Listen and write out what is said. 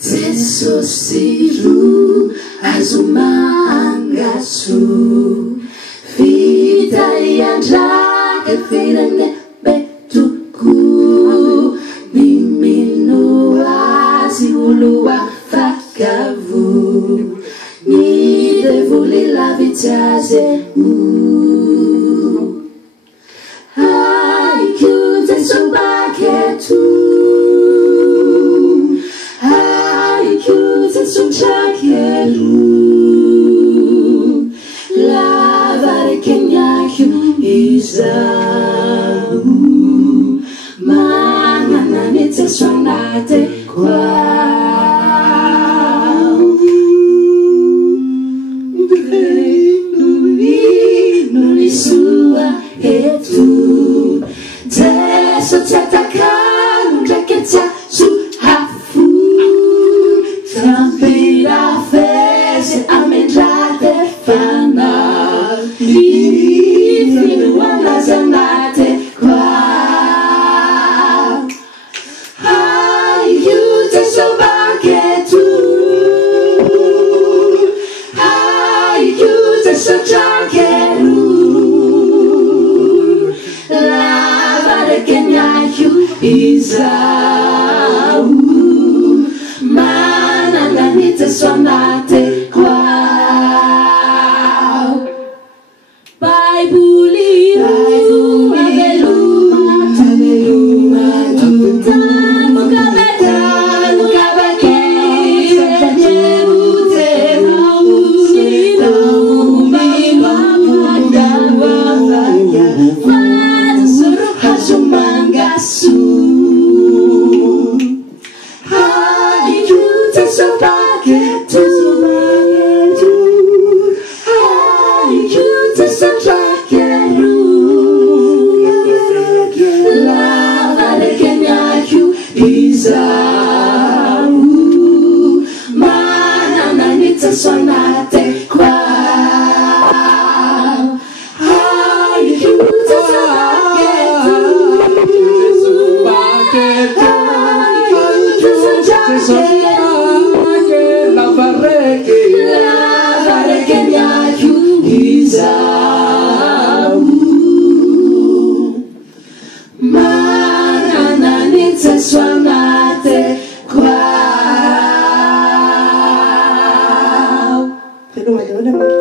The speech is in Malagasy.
Teso siru Hazomanga Soa Vita iandraka firane betuku Nimino azy olo afakavo Ny devoly lavitsy azy Haiko Teso baketo Izau Manana ni Teso nate kwao Nuli sua etu Teso tatakan Reketa suhafu Transpira fese amendrate fana Zanate kwa Hayu Teso baketu Hayu Teso jakeru Lavare kenyayu izau Mananga ni Teso nate kwa Hazomanga Soa Hayu Teso baketo Hayu Teso jakeru Lavare kenyayu izau Manana ni Teso nate kwao Hayu Teso baketo Hayu Teso jakeru